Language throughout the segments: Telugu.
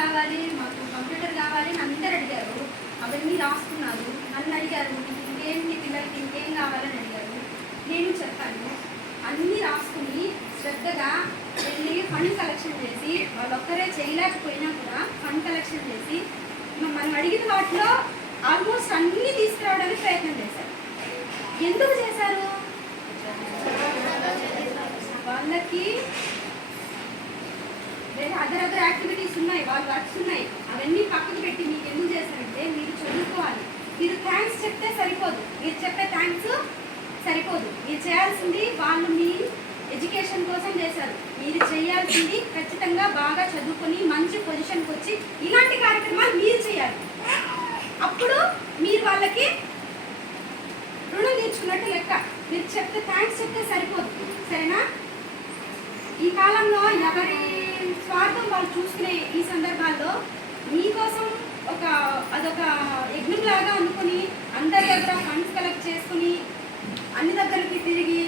కావాలి, మాకు కంప్యూటర్ కావాలి అని అందరు అడిగారు. అవన్నీ రాసుకున్నారు. నన్ను అడిగారు, ఇంకేం మీ పిల్లలకి ఇంకేం కావాలని అడిగారు. నేను చెప్పాను. అన్నీ రాసుకుని శ్రద్ధగా వెళ్ళి ఫండ్ కలెక్షన్ చేసి, వాళ్ళు ఒక్కరే చేయలేకపోయినా కూడా ఫండ్ కలెక్షన్ చేసి మనం అడిగిన వాటిలో ఆల్మోస్ట్ అన్నీ తీసుకురావడానికి ప్రయత్నం చేశారు. ఎందుకు చేశారు? వాళ్ళకి వేరే అదర్ యాక్టివిటీస్ ఉన్నాయి, వాళ్ళ వర్క్స్ ఉన్నాయి. అవన్నీ పక్కకు పెట్టి మీకు ఎందుకు చేశారంటే మీరు చదువుకోవాలి. మీరు థ్యాంక్స్ చెప్తే సరిపోదు, మీరు చెప్పే థ్యాంక్స్ సరిపోదు. మీరు చేయాల్సింది వాళ్ళు మీ ఎడ్యుకేషన్ కోసం చేశారు. మీరు చేయాల్సింది ఖచ్చితంగా బాగా చదువుకొని మంచి పొజిషన్కి వచ్చి ఇలాంటి కార్యక్రమాలు మీరు చేయాలి. అప్పుడు మీరు వాళ్ళకి రుణం తీర్చుకున్నట్టు లెక్క. మీరు చెప్తే థ్యాంక్స్ చెప్తే సరిపోదు, సరేనా? ఈ కాలంలో ఎవరి స్వార్థం వాళ్ళు చూసుకునే ఈ సందర్భాల్లో మీకోసం అదొక యజ్ఞం లాగా అనుకుని అందరి దగ్గర ఫండ్స్ కలెక్ట్ చేసుకుని అన్ని దగ్గరికి తిరిగి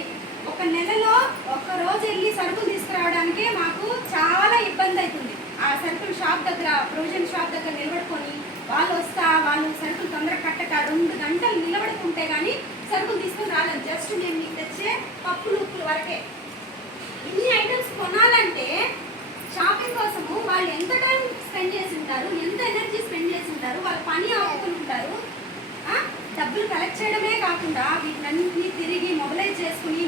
ఒక నెలలో ఒక్కరోజు వెళ్ళి సరుకులు తీసుకురావడానికే మాకు చాలా ఇబ్బంది అవుతుంది. ఆ సరుకులు షాప్ దగ్గర, ప్రొవిజన్ షాప్ దగ్గర నిలబడుకొని వాళ్ళు సరుకులు తొందరగా కట్టక 2 గంటలు నిలబడుకుంటే కానీ సరుకులు తీసుకుని రాలేదు. జస్ట్ మేము మీకు తెచ్చే పప్పులు ఉప్పులు వరకే. ఇన్ని ఐటమ్స్ కొనాలంటే షాపింగ్ కోసము వాళ్ళు ఎంత టైం స్పెండ్ చేసి ఉంటారు, ఎంత ఎనర్జీ స్పెండ్ చేసి ఉంటారు, వాళ్ళ పని ఆపుకుని ఉంటారు. డబ్బులు కలెక్ట్ చేయడమే కాకుండా వీటినన్నింటినీ తిరిగి మొబిలైజ్ చేసుకుని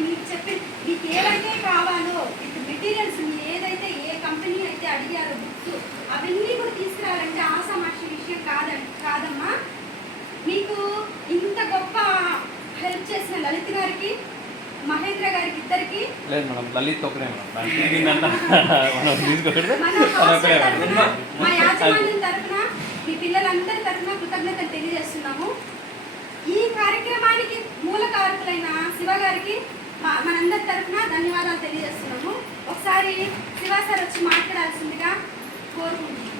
మీకు ఏవైతే కావాలో విత్ మెటీరియల్స్, ఏదైతే ఏ కంపెనీ అయితే అడిగారో బుక్స్ అవన్నీ కూడా తీసుకురావాలంటే ఆసామాషి విషయం కాదమ్మా. మీకు ఇంత గొప్ప హెల్ప్ చేసిన లలిత్ గారికి, మహేంద్ర గారికి ఇద్దరికి మా యాజమాన్యం తరఫున మీ పిల్లలందరి తరఫున కృతజ్ఞతలు తెలియజేస్తున్నాము. ఈ కార్యక్రమానికి మూల కారకులైన శివ గారికి మనందరి తరఫున ధన్యవాదాలు తెలియజేస్తున్నాము. ఒకసారి శివ సార్ వచ్చి మాట్లాడాల్సిందిగా కోరుకుంటున్నాము.